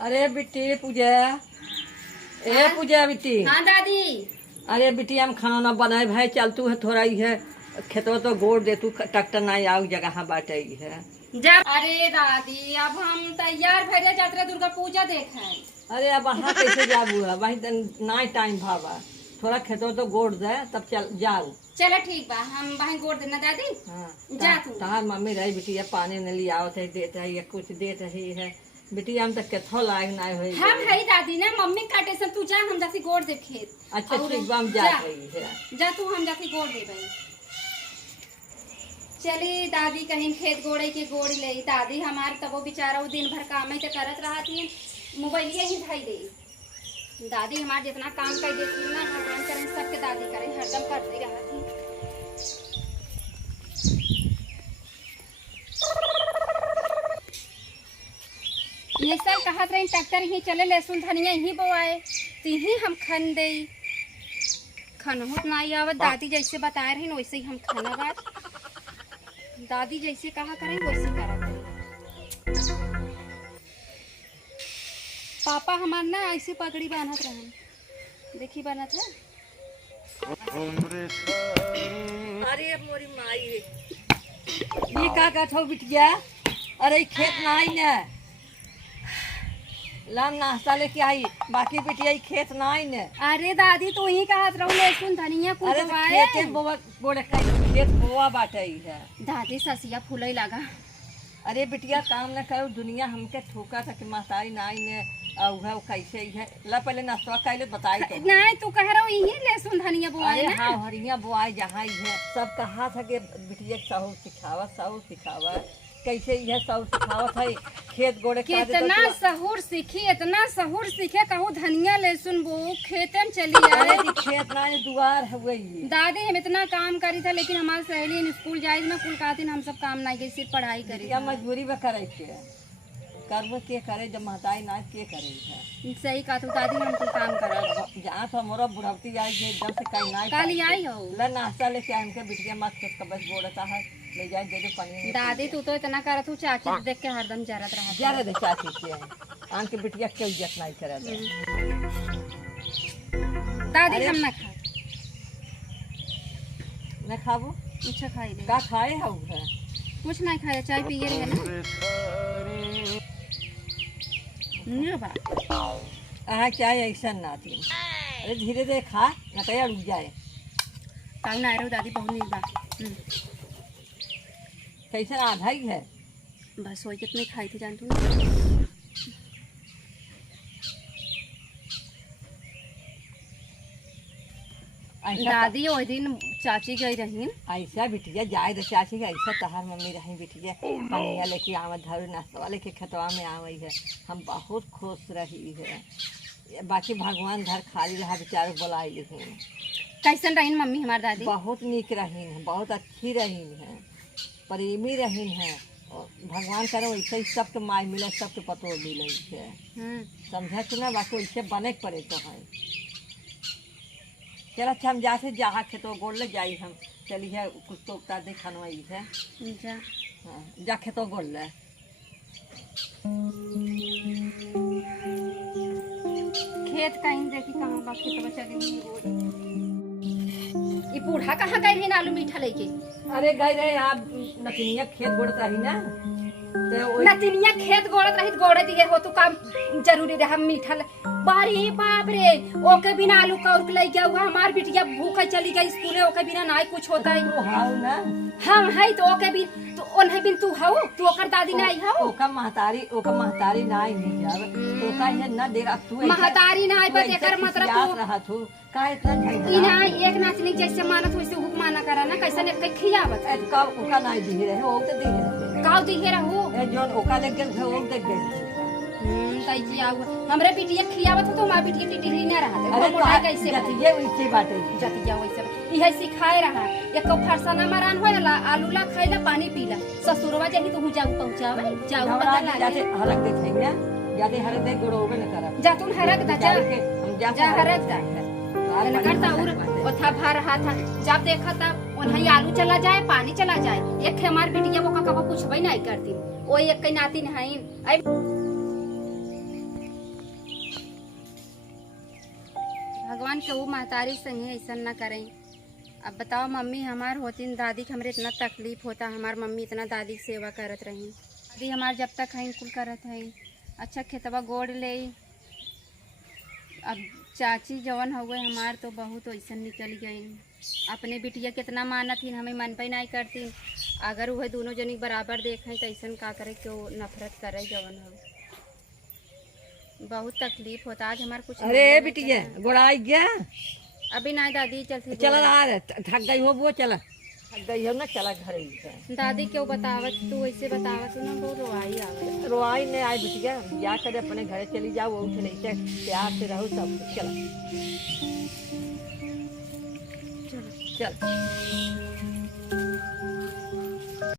अरे बिट्टी पूजा। ए पूजा बिट्टी। हाँ दादी। अरे बिट्टी हम खाना बनाए भाई चल तू है थोड़ा ही है खेतवा तो गोड़ दे तू ट्रैक्टर ना आओ जगह बाटे है। जा अरे दादी अब हम तैयार भरे जाते दुर्गा पूजा देखे। अरे अब वहाँ कैसे जाबू है वही ना टाइम भावा थोड़ा खेतवा तो गोड़ दे तब चल जाओ। चलो ठीक बा हम वहीं गोड़ देना दादी। हाँ जा तू। तार मम्मी रही बिटिया पानी न लिया है देते है या कुछ देते है बिटिया हम तो केथो लायक ना हो। हम है दादी ना मम्मी काटे से तू जा हम जाती गोड़ दे खेत। अच्छा ठीक बा हम जा रही है। जा तू हम जाती गोड़ दे भाई। चली दादी कहीं खेत गोड़े के गोड़ ले दादी हमारे तब वो बेचारा वो दिन भर काम तो करत रहा थी मोबाइल ही भाई दे दादी हमारे जितना काम कर देती ना भगवान करें सबके दादी करें हरदम करते रहा थी। ये सब कहत रही ट्रैक्टर ही चले लहसुन धनिया ही बोआए तो ही हम खन दे खनहुत नहीं आवत दादी जैसे बता रही वैसे ही हम खाना बात दादी जैसे कहा करें वैसे करा करें। पापा हमार ना ऐसे पगड़ी बांधत रहन देखी बनत है। अरे मोरी माई ये का कहत हो बिटिया। अरे खेत ना आई न लाम नाश्ता लेके आई बाकी बिटिया खेत ना आई न। अरे दादी तू ही कहत रहू लहसुन धनिया कुल अरे बोआए खेत बोवा बोले खेत बोवा बाटे है। दादी ससिया फूले लगा। अरे बिटिया काम न करो दुनिया हमके ठोका था कि मसाई ना आई न औ कैसे है ला पहले नाश्ता कैले बताई तो नहीं तू कह रहा यही लहसुन धनिया बोआए अरे ना। हाँ हरिया बुआई जहाँ ही है सब कहा था कि बिटिया सहूर सिखावा कैसे यह सहूर सिखावत है खेत गोड़े कितना सहूर सीखी इतना सहूर सीखे कहूँ धनिया लहसुन बो खेतन चली अरे आए। खेत ना दुआर हुए दादी हम इतना काम करी था लेकिन हमारी सहेली स्कूल जाए ना कुल कहती हम सब काम नहीं गई सिर्फ पढ़ाई करी क्या मजबूरी में करे के कर्म के करे जब महताई ना के करे सही कहा तू दादी हम कुल काम करा जहाँ तो हमारा बुढ़ावती आई है एकदम से कहीं ना कल आई हो ला नाश्ता लेके आए हमके बिटिया मत खेत का बस बोलता है ले जाए दे दे पानी। दादी तू तो इतना करत तू चाची देख के हरदम जरत रहा जा रहे चाची के आन के बिटिया के इज्जत नहीं करे दादी हम ना खा न खाबो अच्छा खाई दे का खाए हम है कुछ नहीं खाया चाय पिए रहे ना बा अहाँ चाहे ऐसा ना थी अरे धीरे धीरे खा न कहीं रुक जाए काऊ ना रहो दादी बहुत नीक बा कैसे आधा ही है बस वही कितने खाई थे जान तू दादी वो दिन चाची गई रही ऐसा बिटिया जाए तो चाची का ऐसा तहार मम्मी रही बिटिया पनिया लेके आवत धर नाश्ता लेके खतवा में आवई है हम बहुत खुश रही है बाकी भगवान घर खाली रहा बेचारे बुलाई लेकिन कैसन रही मम्मी हमारी दादी बहुत निक रही है बहुत अच्छी रही है प्रेमी रही है और भगवान करे वैसे ही सबके माय मिले सबके पतो मिले है समझा कि ना बाकी वैसे बने पड़े तो है। चल अच्छा हम जाते जहाँ खेतो गोड़ ले जाई हम चलिए कुछ तो उगता दे खनवाई है जा हाँ जा खेतो गोड़ ले खेत कहीं देखी कहाँ बा खेत में चली ये बूढ़ा कहाँ गए रही आलू मीठा लेके। अरे गए रहे आप नचनिया खेत गोड़ता ही ना तो नतिनिया खेत गोड़त रही गोड़े दिए हो तू काम जरूरी रहा मीठा बारी बाप रे ओके बिना आलू कौर ले गया हुआ हमार बिटिया भूखा चली गई स्कूल ओके बिना नहीं कुछ होता है ना हम है तो ओके भी तो ओन्हे बिन तू हाउ तू ओकर दादी नहीं हाउ ओका महतारी नहीं जाव तो का है ना देर अब तू महतारी नहीं बस एकर मतलब तू रहा तू का इतना इना एक नाचनी जैसे मानत वैसे हुक्म ना करा ना कैसे ने कई खियावत का ओका नहीं दी रहे ओ तो दी रहे काउ दिहे रहू ए जोन ओका ले गेल है ओ देख गई तई जी आउ हमरे बिटिया खियावत तो हमार बिटिया टिटरी ना रहत अरे मोटा कैसे ये वैसे बात है जतिया वैसे इहे सिखाए रहा एक फरसाना मरान होला आलू ला खाइला पानी पीला ससुरवा जही तू जाऊ पहुंचावे जाऊ पता लागे जाते हरक दे छैया जाते हरक दे गोड़ोबे न करब जा तू हरक दा जा जा हरक दा न करता और ओथा भर रहा था जब देखा था उन्हें आलू चला जाए पानी चला जाए एक हमार बिटिया वो का कबो पूछबे नहीं करती ओ एक कई नाती नहीं भगवान के वो महतारी संग ऐसा ना करें। अब बताओ मम्मी हमार होती दादी के हमरे इतना तकलीफ होता, हमार मम्मी इतना दादी की सेवा करत रही, दादी हमार जब तक है कुल करत है। अच्छा खेतवा गोड़ ले, अब चाची जवन हो गए हमार तो बहुत वैसा निकल गई। अपने बिटिया कितना मानत थी, हमें मन पे नहीं करती। अगर वह दोनों जनी बराबर देखें तो ऐसा का करे कि वो नफरत करे जवन हो। बहुत तकलीफ होता आज हमार कुछ अरे नहीं बिटिया चला। गोड़ाई गया, अभी ना दादी चलते चला आ रहा थक गई हो वो, चला थक गई हो ना, चला घर ही है। दादी क्यों बतावत तू ऐसे बतावत ना, बहुत रोवाई आवत। रोआई नहीं आए बिटिया, या करे अपने घर चली जाओ, वो उठ नहीं से प्यार से रहो सब कुछ। चला चल।